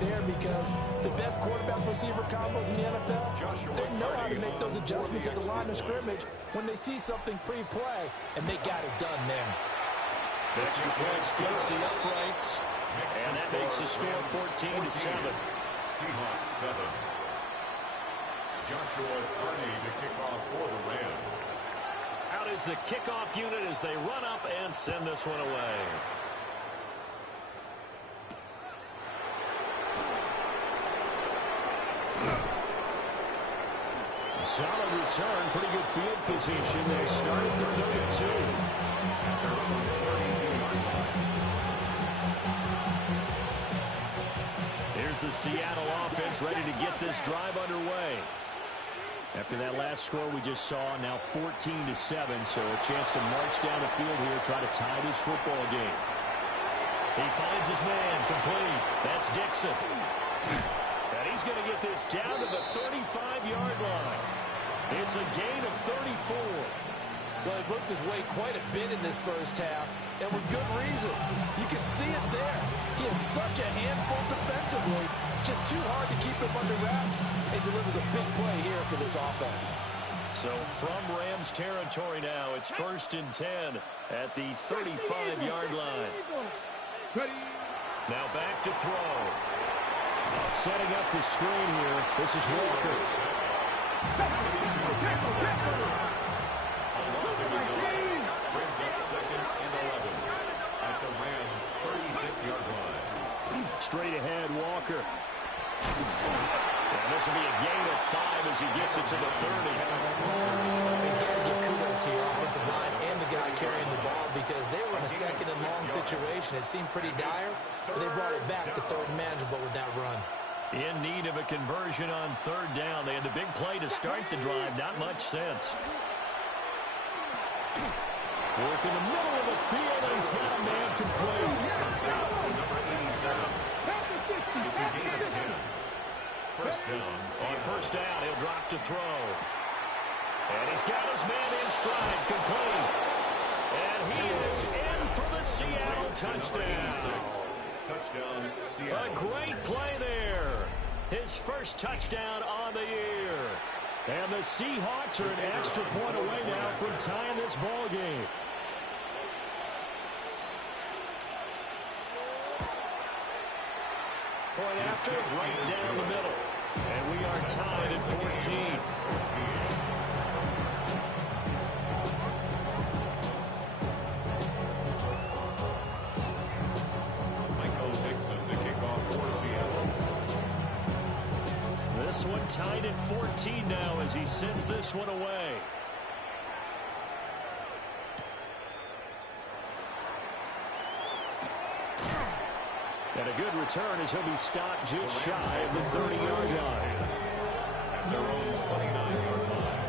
there because the best quarterback-receiver combos in the NFL, they know how to make those adjustments at the line of scrimmage when they see something pre-play, and they got it done there. The extra point splits the uprights, and that makes the score 14-7. Seahawks 7. Joshua Carney to kick off for the Rams. Out is the kickoff unit as they run up and send this one away. Solid return, pretty good field position. They start at the 32. Here's the Seattle offense ready to get this drive underway. After that last score we just saw, now 14-7, so a chance to march down the field here, try to tie this football game. He finds his man, complete. That's Dixon. And he's going to get this down to the 35-yard line. It's a gain of 34. Well, he looked his way quite a bit in this first half, and with good reason. You can see it there. He is such a handful defensively. Just too hard to keep him under wraps, and delivers a big play here for this offense. So from Rams territory now, it's 1st and 10 at the 35-yard line. Now back to throw. Setting up the screen here. This is Walker. Brings up 2nd and 11 at the Rams 36-yard line. Straight ahead, Walker. And this will be a gain of 5 as he gets it to the 30. You got to give kudos to your offensive line and the guy carrying the ball because they were in a 2nd and long situation. It seemed pretty dire, but they brought it back to 3rd and manageable with that run. In need of a conversion on 3rd down. They had the big play to start the drive. Not much sense. Work in the middle of the field, and he's got a man complete. Number 87. It's a gain of 10. First down. On 1st down, he'll drop to throw. And he's got his man in stride, complete. And he is in for the Seattle touchdown. Touchdown, Seattle. A great play there. His first touchdown on the year. And the Seahawks are an extra point away now from tying this ball game. Point after, right down the middle. And we are tied at 14. This one tied at 14 now as he sends this one away. And a good return as he'll be stopped just shy of the 30-yard line. At their own 29-yard line.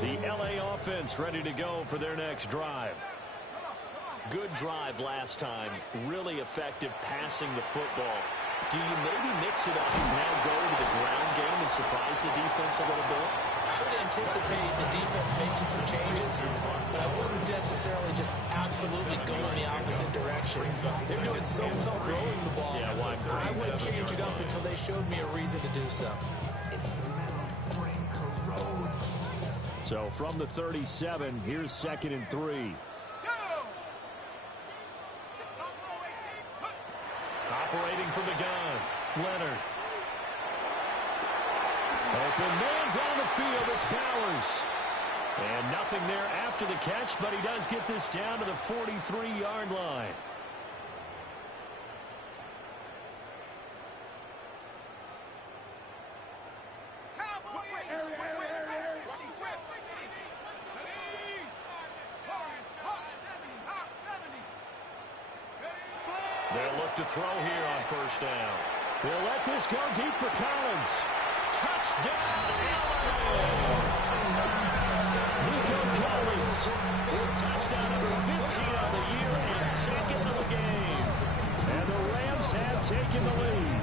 The LA offense ready to go for their next drive. Good drive last time. Really effective passing the football. Do you maybe mix it up and now go to the ground game and surprise the defense a little bit? I would anticipate the defense making some changes, but I wouldn't necessarily just absolutely go in the opposite direction. They're doing so well throwing the ball. Yeah, why I wouldn't change it up until they showed me a reason to do so. So from the 37, here's 2nd and 3. Operating from the gun, Leonard. Open man down the field, it's Bowers. And nothing there after the catch, but he does get this down to the 43-yard line. They'll look to throw here on 1st down. They'll let this go deep for Collins. Touchdown, LA! Nico Collins with touchdown number 15 on the year and 2nd of the game. And the Rams have taken the lead.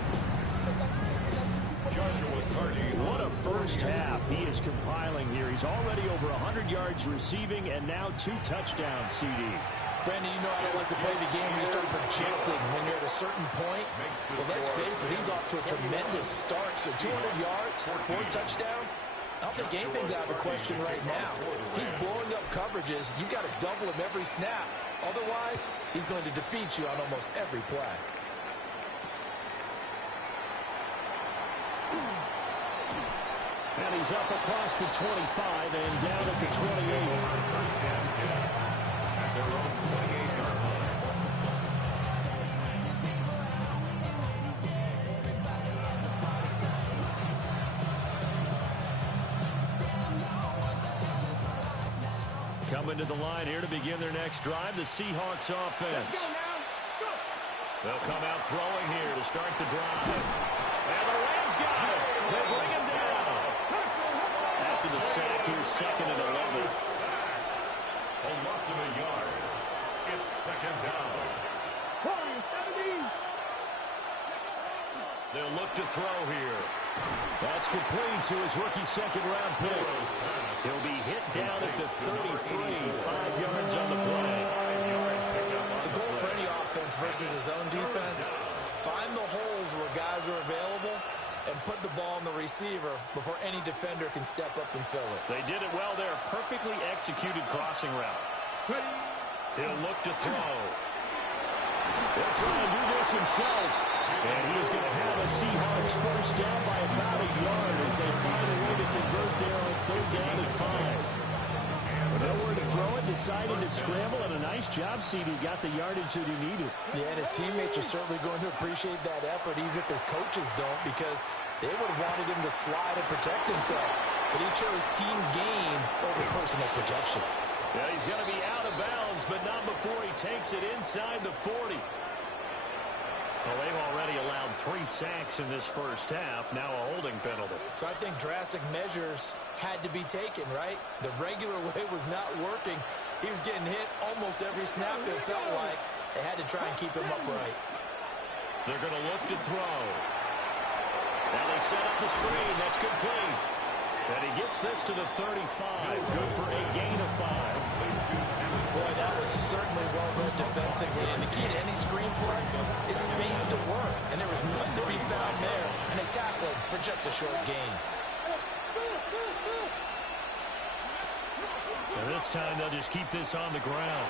Joshua Carney. What a first half. he is compiling here. He's already over 100 yards receiving and now 2 touchdowns, CD. Brandon, you know I don't like to play the game where you start projecting when you're at a certain point. Well, let's face it, he's off to a tremendous start. So 200 yards, 4 touchdowns. I don't think anything's out of the question right now. He's blowing up coverages. You've got to double him every snap. Otherwise, he's going to defeat you on almost every play. And he's up across the 25 and down at the 28. At their own 28-yard line. Coming to the line here to begin their next drive, the Seahawks offense. They'll come out throwing here to start the drive. And the Rams got it. They bring him down. After the sack here, 2nd and 11. A loss of a yard. It's 2nd down. They'll look to throw here. That's complete to his rookie 2nd-round pick. He'll be hit down at the 33, 5 yards on the play. The goal for any offense versus his own defense, find the holes where guys are available and put the ball in the receiver before any defender can step up and fill it. They did it well there. Perfectly executed crossing route. He'll look to throw. He'll try and do this himself. And he is going to have a Seahawks first down by about a yard as they find a way to convert there on 3rd down and 5. Nowhere to throw it, decided to scramble, and a nice job, CD. Got the yardage that he needed. Yeah, and his teammates are certainly going to appreciate that effort, even if his coaches don't, because they would have wanted him to slide and protect himself. But he chose team gain over personal protection. Yeah, he's going to be out of bounds, but not before he takes it inside the 40. Well, they've already allowed 3 sacks in this first half, now a holding penalty. So I think drastic measures had to be taken, right? The regular way was not working. He was getting hit almost every snap, it felt like. They had to try and keep him upright. They're going to look to throw. Now they set up the screen. That's complete. And he gets this to the 35. Good for a gain of 5. Boy, that was certainly well-read defensively. And the key to any screen play is space to work. And there was none to be found there. And they tackled him for just a short gain. And this time they'll just keep this on the ground.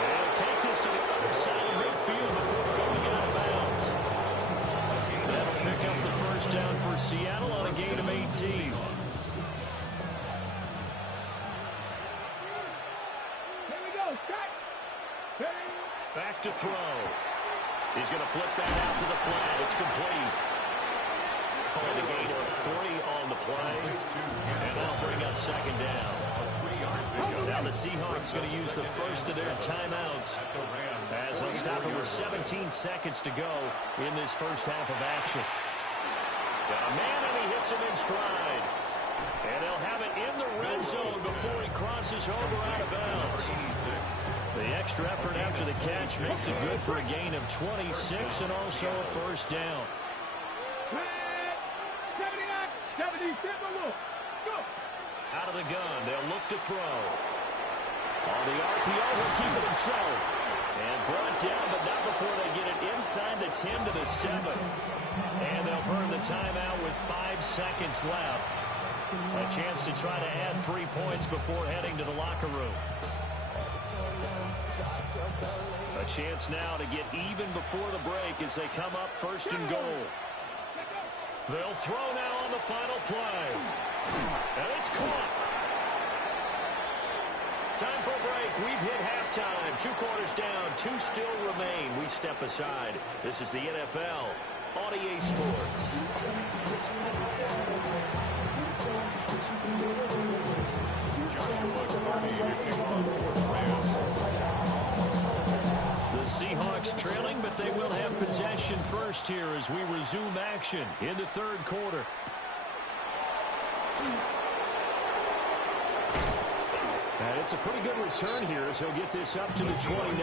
And they'll take this to the other side of midfield before going out of bounds. That'll pick up the first down for Seattle on a gain of 18. Back to throw. He's going to flip that out to the flat. It's complete. And a gain of 3 on the play. And that'll bring up 2nd down. Now the Seahawks going to use the first of their timeouts as they'll stop it with 17 seconds to go in this first half of action. Got a man and he hits him in stride. And they'll have it in the red zone before he crosses over out of bounds. The extra effort after the catch makes it good for a gain of 26 and also a first down. Out of the gun, they'll look to throw. On the RPO, he'll keep it himself. And brought down, but not before they get it inside the 10 to the 7. And they'll burn the timeout with 5 seconds left. A chance to try to add 3 points before heading to the locker room. A chance now to get even before the break as they come up 1st and goal. They'll throw now on the final play. And it's caught. Time for a break. We've hit halftime. 2 quarters down. 2 still remain. We step aside. This is the NFL on EA Sports. The Seahawks trailing, but they will have possession first here as we resume action in the 3rd quarter. And it's a pretty good return here as he'll get this up to the 29.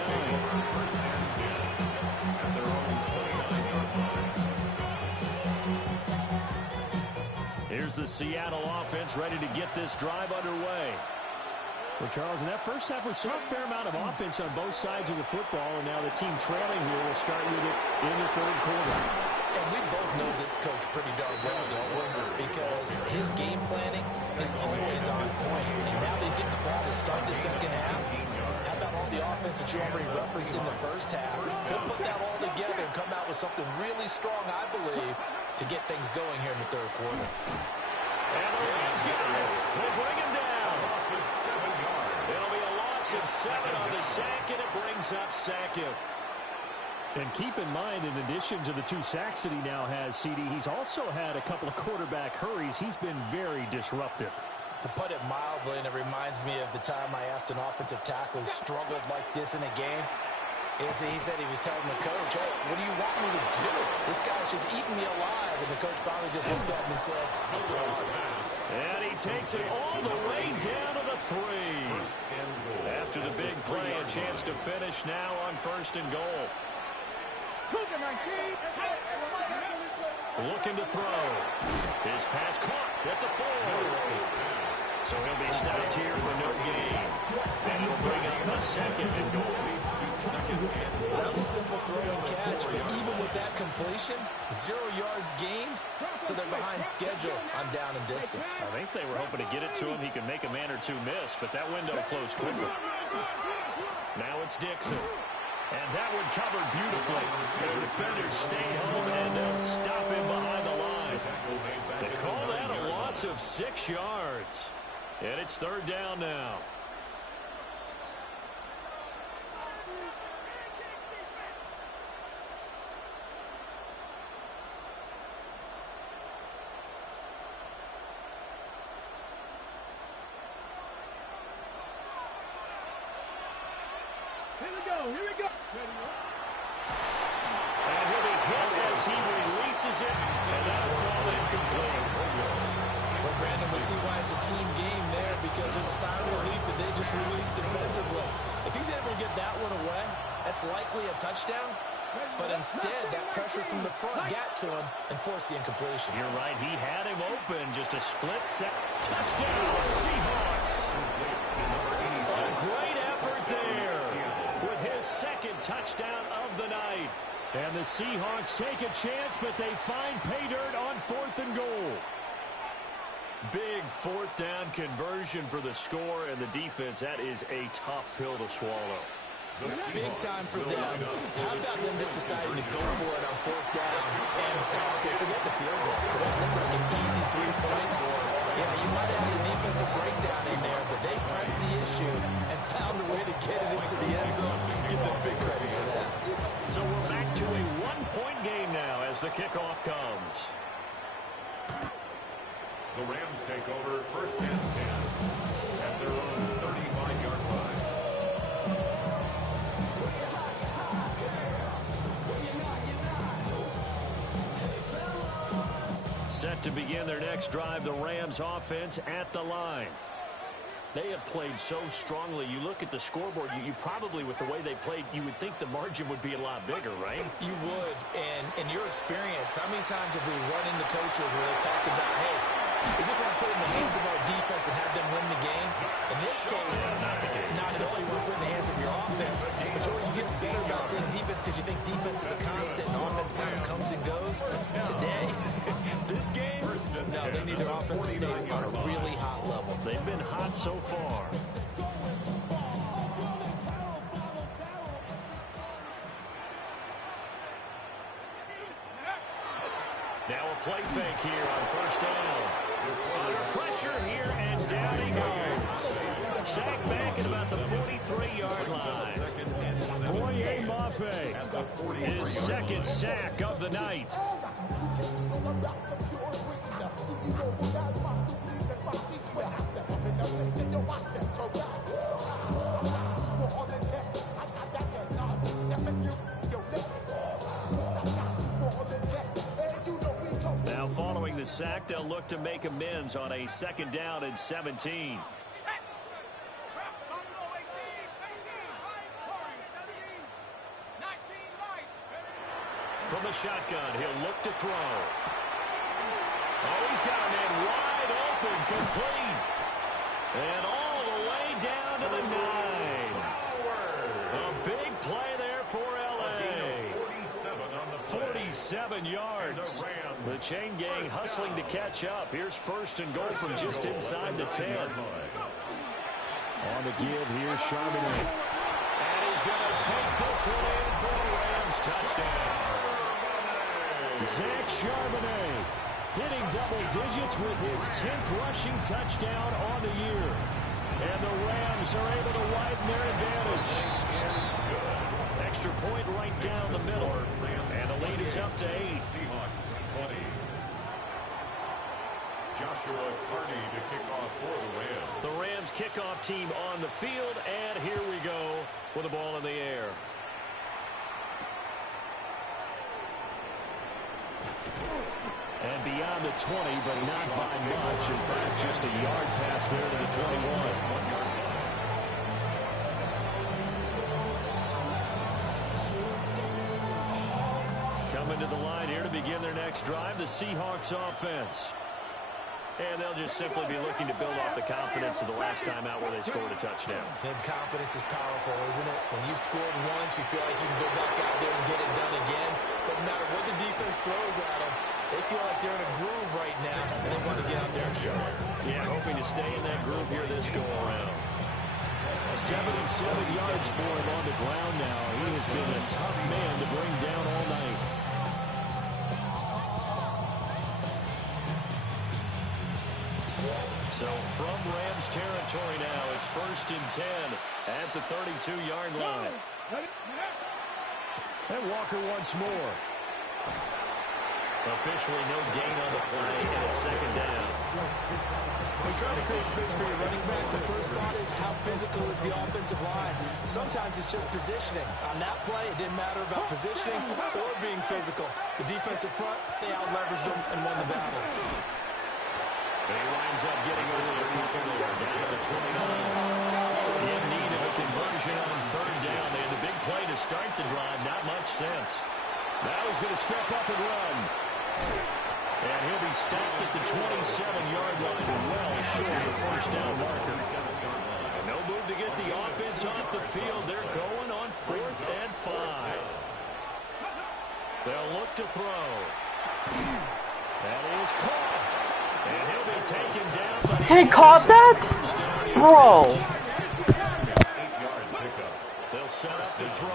is the Seattle offense ready to get this drive underway. Well, Charles, in that first half, we saw a fair amount of offense on both sides of the football, and now the team trailing here will start with it in the third quarter. And we both know this coach pretty darn well, don't we? Because his game planning is always on point. And now that he's getting the ball to start the second half, how about all the offense that you already referenced in the first half? He'll put that all together and come out with something really strong, I believe, to get things going here in the third quarter. And the Rams got it. They bring him down. It'll be a loss of 7 on the sack, and it brings up second. And keep in mind, in addition to the 2 sacks that he now has, CD, he's also had a couple of quarterback hurries. He's been very disruptive. To put it mildly, and it reminds me of the time I asked an offensive tackle who struggled like this in a game, he said he was telling the coach, hey, what do you want me to do? This guy's just eating me alive. And the coach finally just looked at him and said, and he takes it all the way down to the 3. After the big play, a chance to finish now on 1st and goal. Looking to throw. His pass caught at the 4. So he'll be stopped here for no gain. And he'll bring up a 2nd and goal. That was a simple throw and catch, but even with that completion, 0 yards gained, so they're behind schedule on down and distance. I think they were hoping to get it to him. He could make a man or 2 miss, but that window closed quickly. Now it's Dixon. And that one covered beautifully. The defenders stay home, and they'll stop him behind the line. They call that a loss of 6 yards. And it's 3rd down now. Here we go. And he'll be hit as he releases it, and that'll fall incomplete. Well, Brandon, we see why it's a team game there, because there's a sign of relief that they just released defensively. If he's able to get that one away, that's likely a touchdown. But instead, that pressure from the front got to him and forced the incompletion. You're right. He had him open. Just a split set. Touchdown, Seahawks. A great effort there with his 2nd touchdown of the night. And the Seahawks take a chance, but they find pay dirt on 4th and goal. Big 4th down conversion for the score, and the defense, that is a tough pill to swallow. Big time for them. How about them just deciding to go for it on 4th down and forget the field goal? Because that looked like an easy 3 points. Yeah, you might have had a defensive breakdown in there, but they pressed the issue and found a way to get it into the end zone. Give them big credit for that. So we're back to a 1-point game now as the kickoff comes. The Rams take over 1st and 10 at their own 35-yard line. Set to begin their next drive, the Rams offense at the line. They have played so strongly. You look at the scoreboard, you probably, with the way they played, you would think the margin would be a lot bigger, right? You would. And in your experience, how many times have we run into coaches where they've talked about, hey, we just want to put it in the hands of our defense and have them win the game? In this case, not at all. You want to put it in the hands of your offense, but you always feel better about seeing defense because you think defense is a constant and offense kind of comes and goes. Today, this game, no, they need their offense to stay on a really hot level. They've been hot so far. Now a play fake here on 1st down. Under pressure here, and down he goes. Sack back at about the 43-yard line. Boye Mafe, his 2nd sack of the night. Now following the sack, they'll look to make amends on a 2nd down and 17. From the shotgun, he'll look to throw. Oh, he's got a man wide open, complete. And all the way down to the 9. A big play there for L.A. 47 yards. The chain gang hustling to catch up. Here's first and goal from just inside the 10. On the give, here's Charbonnet. And he's going to take this one in for a Rams touchdown. Zach Charbonnet hitting double digits with his 10th rushing touchdown on the year. And the Rams are able to widen their advantage. Extra point right down the middle. And the lead is up to 8. Seahawks 20. Joshua Carney to kick off for the Rams. The Rams kickoff team on the field, and here we go with the ball in the air. And beyond the 20, but not by much. In fact, just a yard pass there to the 21. 1 yard line. Coming to the line here to begin their next drive, the Seahawks offense. And they'll just simply be looking to build off the confidence of the last time out where they scored a touchdown. And confidence is powerful, isn't it? When you've scored once, you feel like you can go back out there and get it done again. But no matter what the defense throws at them, they feel like they're in a groove right now, and they want to get out there and show it. Yeah, hoping to stay in that groove here this go-around. 77 yards for him on the ground now. He has been a tough man to bring down all night. So from Rams territory now, it's first and 10 at the 32-yard line. And Walker once more. Officially no gain on the play, and it's second down. When you're trying to create space for your running back, the first thought is how physical is the offensive line. Sometimes it's just positioning. On that play, it didn't matter about positioning or being physical. The defensive front, they out-leveraged them and won the battle. But he winds up getting only a couple there, down to the 29. In need of a conversion on third down. They had the big play to start the drive, not much sense. Now he's going to step up and run. And he'll be stopped at the 27-yard line, well short of the first down marker. And no move to get the offense off the field. They're going on 4th and 5. They'll look to throw. That is caught. And he'll be taken down by He caught that? Bro. 8-yard pickup. They'll set up to throw.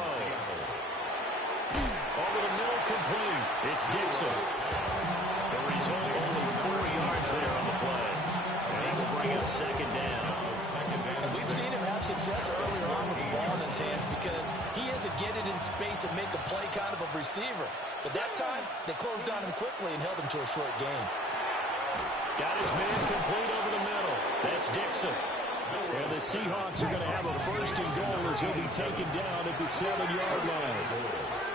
Over the middle, complete. It's Dixon. The result, only 4 yards there on the play. And he will bring up second down. And we've seen him have success earlier on with the ball in his hands because he is a get it in space and make a play kind of a receiver. But that time, they closed on him quickly and held him to a short gain. Got his man complete over the middle. That's Dixon. And the Seahawks are going to have a first and goal as he'll be taken down at the 7-yard line.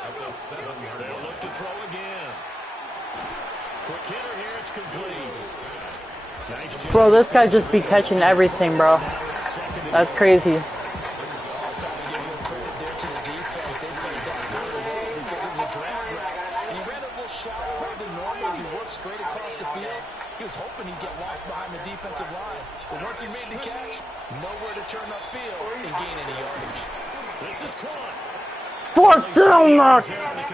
At the 7-yard They'll line. look to throw again. Quick hitter here. It's complete. Nice job. Bro, this guy just be catching everything, bro. That's crazy. Straight across the field. He was hoping he'd get lost behind the defensive line. But once he made the catch, nowhere to turn upfield and gain any yardage. This is caught. 4th down, Mark.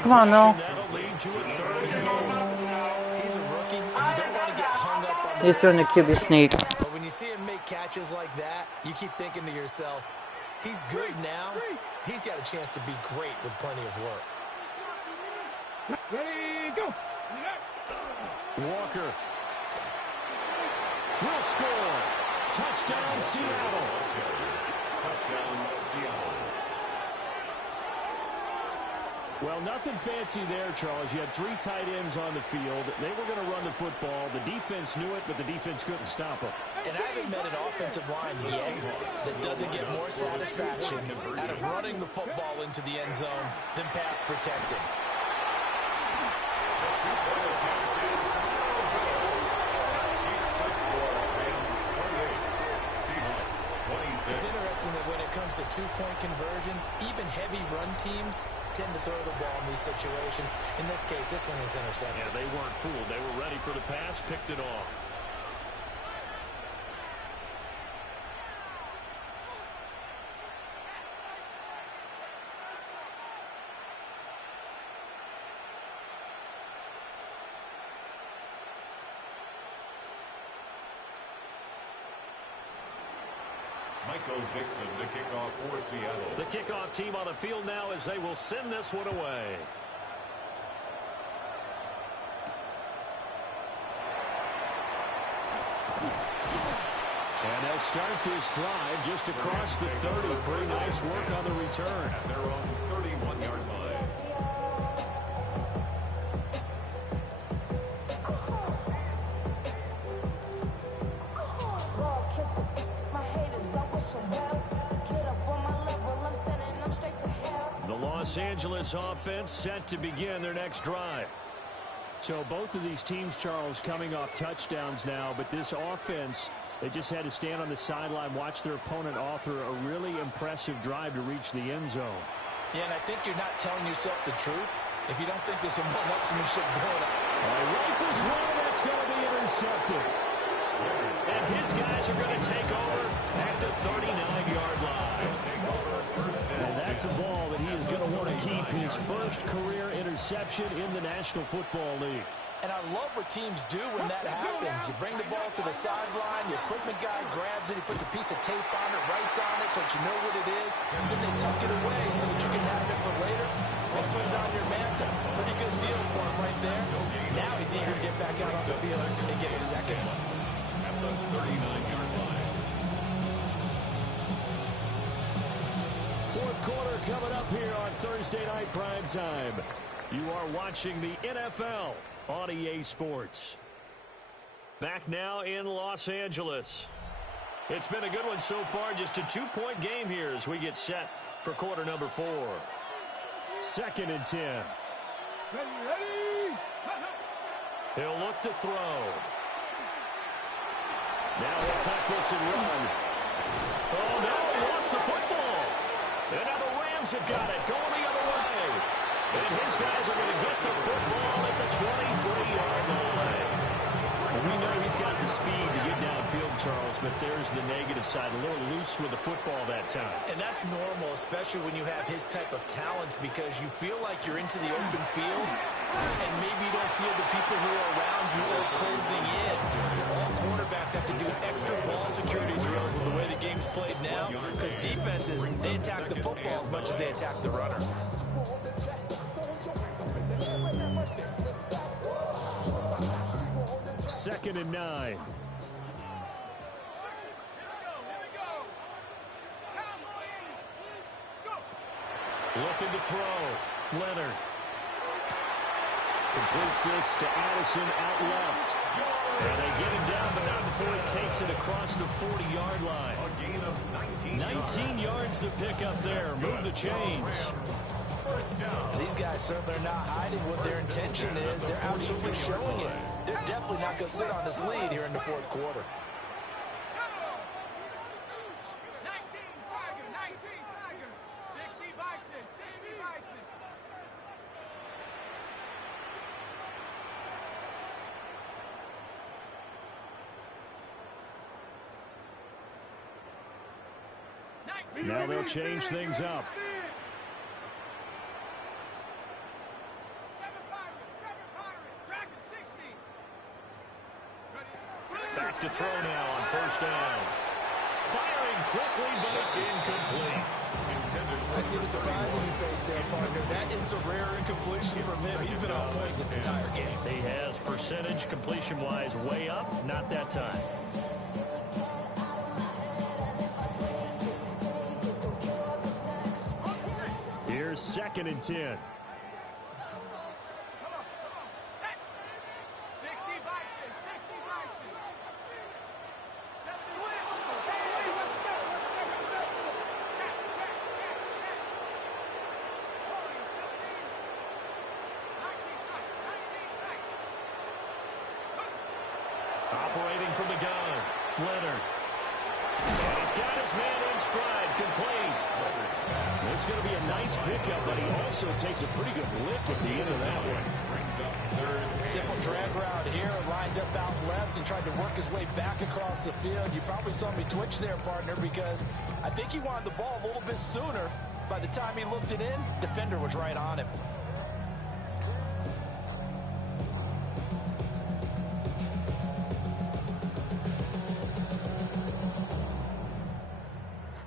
Come on, now. That'll lead to a 3rd and goal. He's a rookie, and you don't want to get hung up on the He's doing the QB sneak. But when you see him make catches like that, you keep thinking to yourself, he's good now. He's got a chance to be great with plenty of work. Ready, go. Walker will score. Touchdown, Seattle. Touchdown, Seattle. Well, nothing fancy there, Charles. You had 3 tight ends on the field. They were going to run the football. The defense knew it, but the defense couldn't stop them. And I haven't met an offensive line yet that doesn't get more satisfaction out of running the football into the end zone than pass protecting. It's interesting that when it comes to 2-point conversions, even heavy run teams, tend to throw the ball in these situations. In this case, this one was intercepted. Yeah, they weren't fooled. They were ready for the pass, picked it off. Michael Dixon to kick off for Seattle. The kickoff team on the field now as they will send this one away. And they'll start this drive just across the 30. Pretty nice work on the return. At their own 31-yard line. Los Angeles offense set to begin their next drive. So both of these teams, Charles, coming off touchdowns now, but this offense, they just had to stand on the sideline, watch their opponent author a really impressive drive to reach the end zone. Yeah, and I think you're not telling yourself the truth if you don't think there's some one-upsmanship going on. Rifles one, that's going to be intercepted. And his guys are going to take over at the 39-yard line. And that's a ball that he is going to want to keep, his first career interception in the National Football League. And I love what teams do when that happens. You bring the ball to the sideline, the equipment guy grabs it, he puts a piece of tape on it, writes on it so that you know what it is, and then they tuck it away so that you can have it for later and put it on your mantle. Pretty good deal for him right there. Now he's eager to get back out on the field and get a second one. At the 39-yard line. Fourth quarter coming up here on Thursday Night Prime Time. You are watching the NFL on EA Sports. Back now in Los Angeles. It's been a good one so far. Just a 2-point game here as we get set for quarter number 4. 2nd and 10. He'll look to throw. Now he'll tuck this and run. Oh, no, he lost the football. And now the Rams have got it, going the other way. And his guys are going to get the football at the 23-yard line. And we know he's got the speed to get downfield, Charles, but there's the negative side. A little loose with the football that time. And that's normal, especially when you have his type of talents, because you feel like you're into the open field, and maybe you don't feel the people who are around you are closing in. All quarterbacks have to do extra ball security drills with the way the game's played now, because defenses, they attack the football as much as they attack the runner. 2nd and 9. Looking to throw. Leonard. Completes this to Addison out left. And they get him down, but not before he takes it across the 40-yard line. A gain of 19 yards to pick up there. Move the chains. These guys certainly are not hiding what their intention is. They're absolutely showing it. They're definitely not going to sit on this lead here in the fourth quarter. Now they'll change things up. Back to throw now on first down. Firing quickly, but it's incomplete. I see the surprise in your face there, partner. That is a rare incompletion from him. He's been on point this entire game. He has percentage completion-wise way up. Not that time. Here's 2nd and 10. Operating from the gun, Leonard. And he's got his man in stride, complete. This is going to be a nice pickup, but he also takes a pretty good lick at the end of that one. Simple drag route here, lined up out left and tried to work his way back across the field. You probably saw me twitch there, partner, because I think he wanted the ball a little bit sooner. By the time he looked it in, defender was right on him.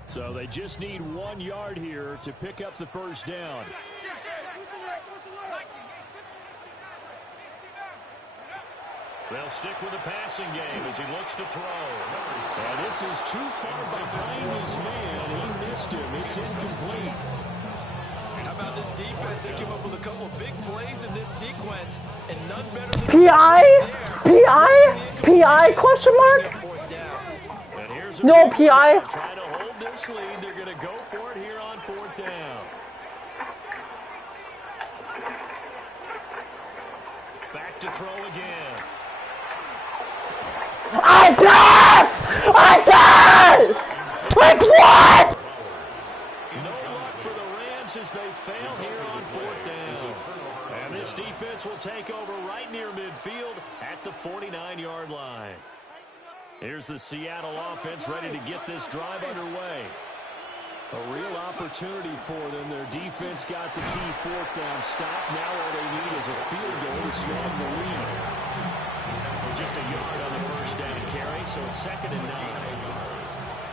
So they just need 1 yard here to pick up the first down. They'll stick with the passing game as he looks to throw. And this is too far behind his man. He missed him. It's incomplete. How about this defense? They came up with a couple of big plays in this sequence, and none better than PI? Question mark? And here's No PI. Trying to hold this lead. They're going to go for it here on 4th down. Back to throw again. I guess! Like what? No luck for the Rams as they fail here on 4th down. And this defense will take over right near midfield at the 49-yard line. Here's the Seattle offense ready to get this drive underway. A real opportunity for them. Their defense got the key 4th down stop. Now all they need is a field goal to snag the lead. Just a yard on the first down carry, so it's 2nd and 9.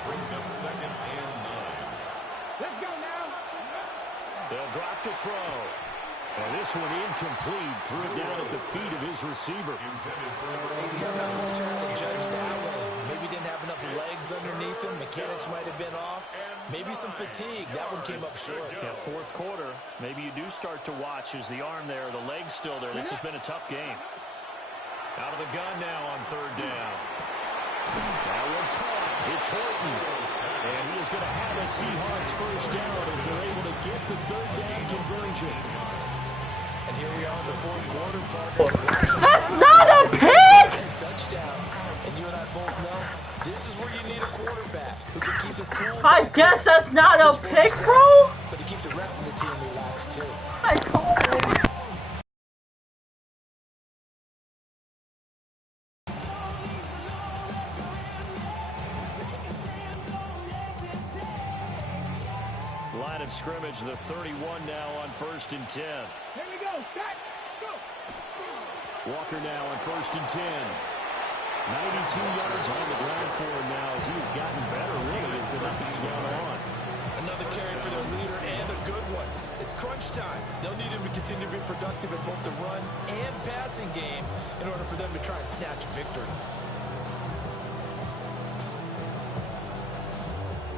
Brings up 2nd and 9. Let's go now. They'll drop to throw. And this one incomplete. Threw it down at the feet of his receiver. I'm not quite sure how to judge that one. Maybe didn't have enough legs underneath him. Mechanics might have been off. Maybe some fatigue. That one came up short. Yeah, 4th quarter. Maybe you do start to watch. Is the arm there, the leg's still there? This has been a tough game. Out of the gun now on 3rd down. That one caught. It's Horton. And he is going to have a Seahawks first down as they're able to get the 3rd down conversion. And here we are in the 4th quarter, partner. That's not a pick! Touchdown. And you and I both know this is where you need a quarterback who can keep his cool. I guess that's not a pick, bro? But to keep the rest of the team relaxed, too. I told you. Line of scrimmage, the 31 now on 1st and 10. Here we go. Cut. Go. Walker now on 1st and 10. 92 yards on the ground for him now as he has gotten better, really, as the nothing's gone on. Another carry for their leader and a good one. It's crunch time. They'll need him to continue to be productive in both the run and passing game in order for them to try and snatch a victory.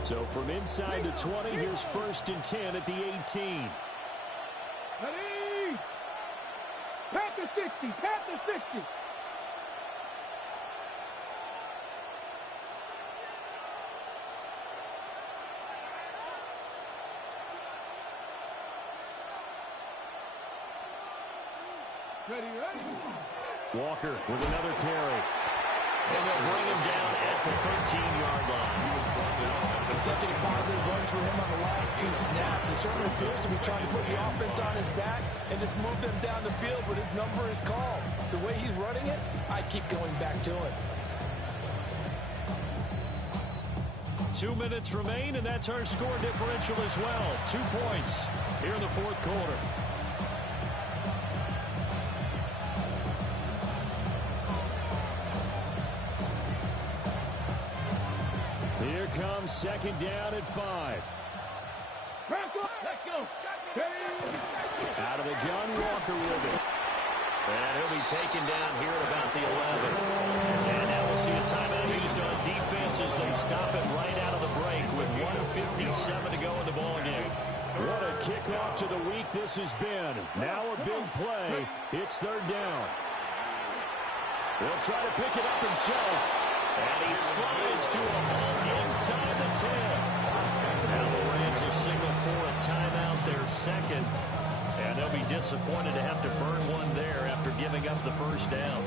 So from inside the 20, here's 1st and 10 at the 18. Ready. Pat the 60. Pat the 60. Ready. Walker with another carry. And they'll bring him down at the 13-yard line. Consecutive positive runs for him on the last 2 snaps. He certainly appears to be trying to put the offense on his back and just move them down the field, but his number is called. The way he's running it, I keep going back to him. 2 minutes remain, and that's our score differential as well. 2 points here in the 4th quarter. Here comes 2nd down at 5. Let's go. Out of the gun, Walker with it. And he'll be taken down here at about the 11. And now we'll see a timeout used on defense as they stop it right out of the break with 1:57 to go in the ballgame. What a kickoff to the week this has been. Now a big play. It's 3rd down. They'll try to pick it up himself. And he slides to a hole inside the 10. Now the Rams will signal for a timeout, their 2nd. And they'll be disappointed to have to burn one there after giving up the first down.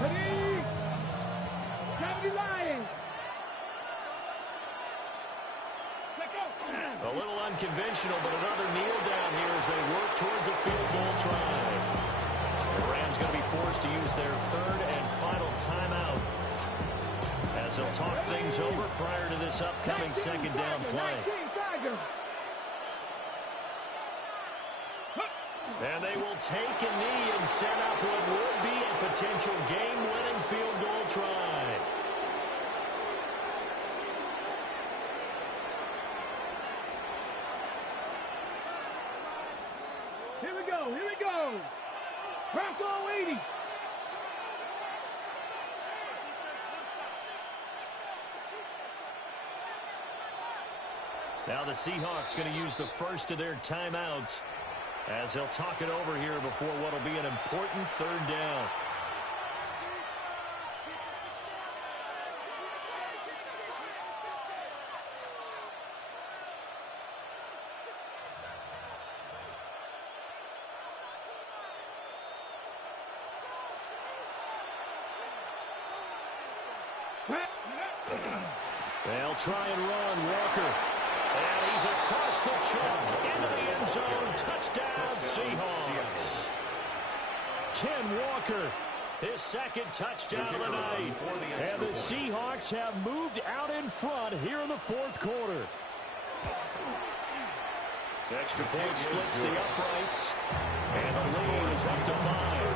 Ready. Lions. A little unconventional, but another kneel down here as they work towards a field goal try. The Rams going to be forced to use their third and final timeout as they'll talk things over prior to this upcoming second down play. And they will take a knee and set up what would be a potential game-winning field goal try. Here we go, here we go. Bronco 80. Now the Seahawks going to use the first of their timeouts as they'll talk it over here before what will be an important third down. They'll try and run Walker. And he's across the chalk into the end zone. Touchdown, Seahawks. Ken Walker, his second touchdown of the night. And the Seahawks have moved out in front here in the fourth quarter. Extra point splits the uprights. And the lead is up to 5.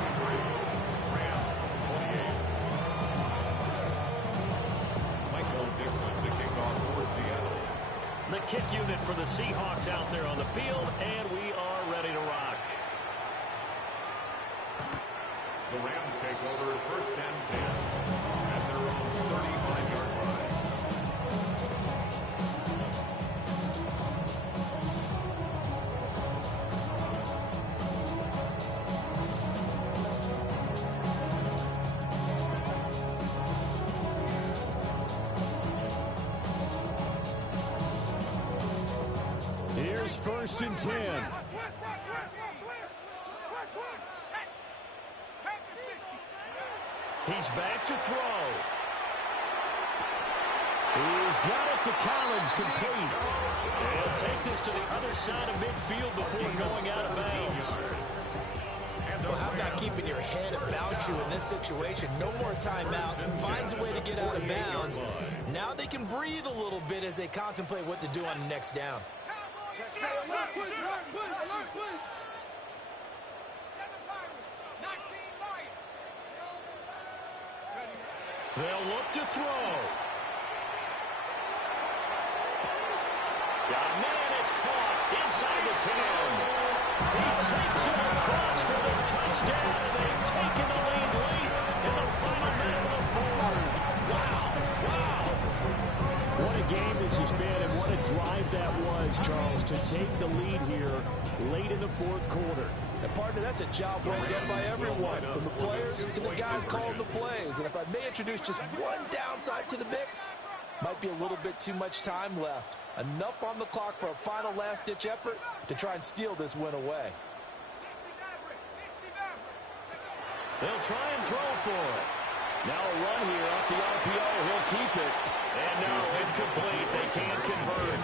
The kick unit for the Seahawks out there on the field, and we are ready to rock. The Rams take over first and 10 at their own 35-yard line. Here's first and 10. He's back to throw. He's got it to Collins, complete. He'll take this to the other side of midfield before going out of bounds. Well, how about keeping your head about you in this situation? No more timeouts. Finds a way to get out of bounds. Now they can breathe a little bit as they contemplate what to do on the next down. They'll look to throw. Got a man, it's caught inside the 10. He takes it across for the touchdown, and they've taken the lead late in the final minute of the fourth. What a game this has been, and what a drive that was, Charles, to take the lead here late in the fourth quarter. And partner, that's a job well done by everyone, from the players to the guys calling the plays. And if I may introduce just one downside to the mix, might be a little bit too much time left. Enough on the clock for a final last-ditch effort to try and steal this win away. They'll try and throw for it. Now a run here off the RPO. He'll keep it. And no, incomplete. They can't convert.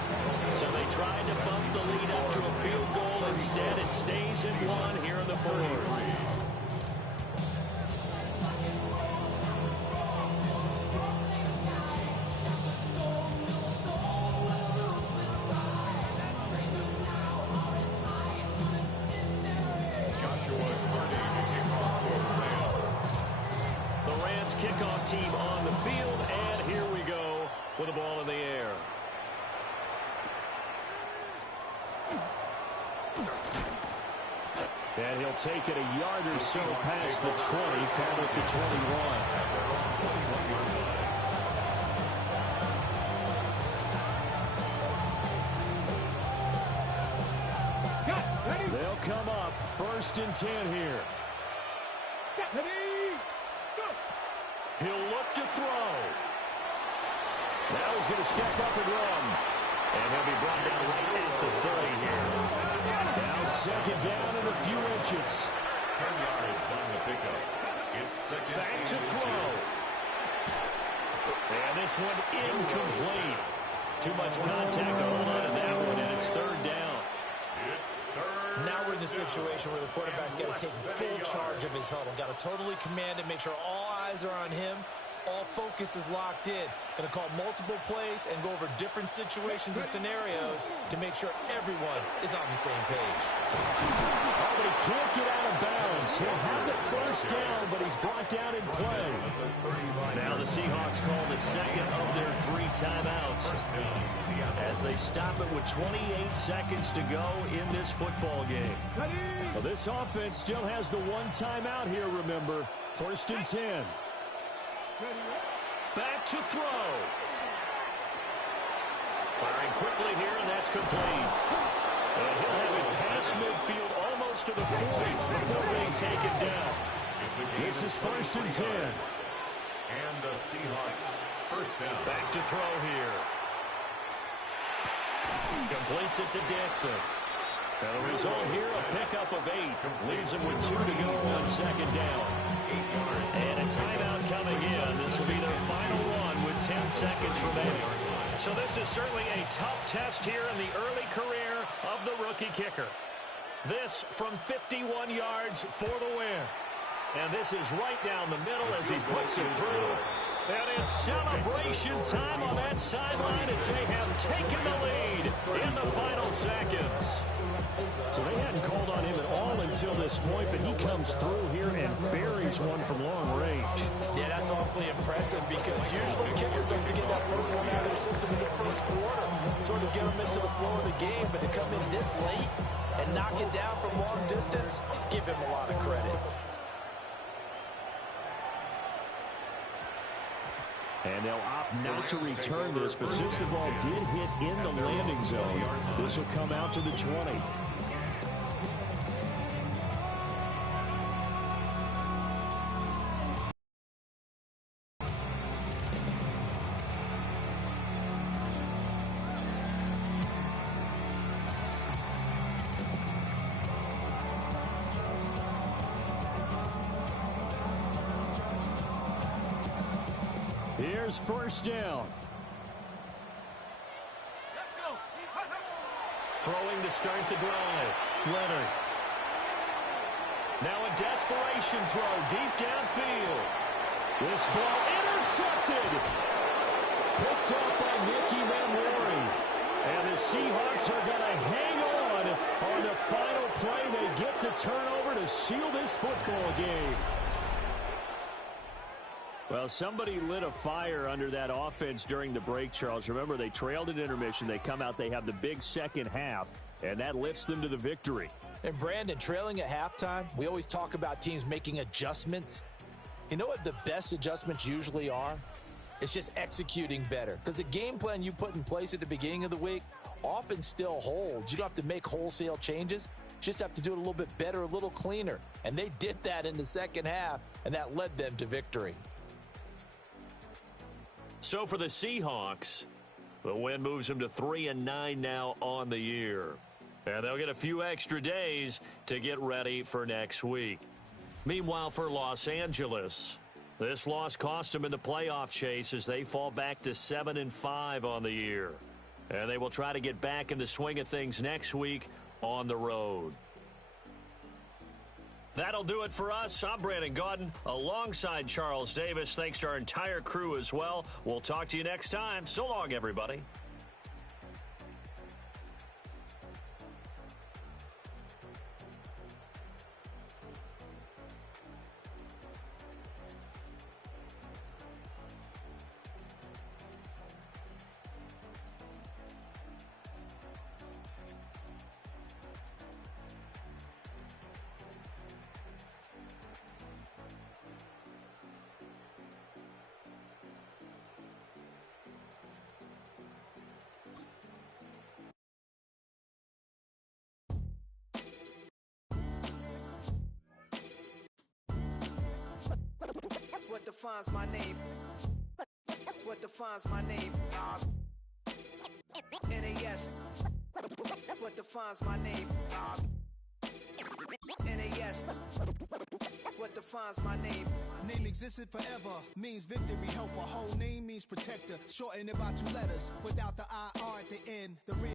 So they tried to bump the lead up to a field goal. Instead, it stays at 1 here in the fourth. Kickoff team on the field, and here we go with the ball in the air. And he'll take it a yard or so past the 20, call it the 21. They'll come up first and 10 here. He'll look to throw. Now he's going to step up and run. And he'll be brought down right at the 30 here. Now second down and a few inches. 10 yards on the pickup. It's second. Back to throw. And this one incomplete. Too much contact to hold on to that one, and it's third down. Now we're in the situation where the quarterback's got to take full charge of his huddle. Got to totally command it, make sure all eyes are on him. All focus is locked in. Going to call multiple plays and go over different situations and scenarios to make sure everyone is on the same page. Oh, but he can't get out of bounds. He'll have the first down, but he's brought down in play. Now the Seahawks call the second of their 3 timeouts as they stop it with 28 seconds to go in this football game. Well, this offense still has the 1 timeout here, remember. 1st and 10. Back to throw. Firing quickly here, and that's complete. And he'll have it past midfield almost to the 40 before being taken down. This is 1st and 10. And the Seahawks first down. Back to throw here. Completes it to Dixon. And the result here, a pickup of 8. Leaves him with 2 to go on 2nd down. And a timeout coming in. This will be their final one with 10 seconds remaining. So this is certainly a tough test here in the early career of the rookie kicker. This from 51 yards for the win. And this is right down the middle as he puts it through. And it's celebration time on that sideline as they have taken the lead in the final seconds. So they hadn't called on him at all until this point, but he comes through here and buries one from long range. Yeah, that's awfully impressive because usually kickers like to get that first one out of the system in the first quarter, sort of get them into the flow of the game, but to come in this late and knock it down from long distance, give him a lot of credit. And they'll opt not to return this, but since the ball did hit in the landing zone, this will come out to the 20. Here's 1st down. Throwing to start the drive. Leonard. Now a desperation throw deep downfield. This ball intercepted. Picked up by Nicky Memori. And the Seahawks are going to hang on the final play. They get the turnover to seal this football game. Well, somebody lit a fire under that offense during the break, Charles. Remember, they trailed at intermission. They come out, they have the big second half, and that lifts them to the victory. And Brandon, trailing at halftime, we always talk about teams making adjustments. You know what the best adjustments usually are? It's just executing better. Because the game plan you put in place at the beginning of the week often still holds. You don't have to make wholesale changes. You just have to do it a little bit better, a little cleaner. And they did that in the second half, and that led them to victory. So for the Seahawks, the win moves them to 3-9 now on the year. And they'll get a few extra days to get ready for next week. Meanwhile, for Los Angeles, this loss cost them in the playoff chase as they fall back to 7-5 on the year. And they will try to get back in the swing of things next week on the road. That'll do it for us. I'm Brandon Gaudin alongside Charles Davis. Thanks to our entire crew as well. We'll talk to you next time. So long, everybody. What defines my name? What defines my name? NAS. What defines my name? NAS. What defines my name? Name existed forever, means victory, helper. Whole name means protector. Shorten it by 2 letters, without the IR at the end. The real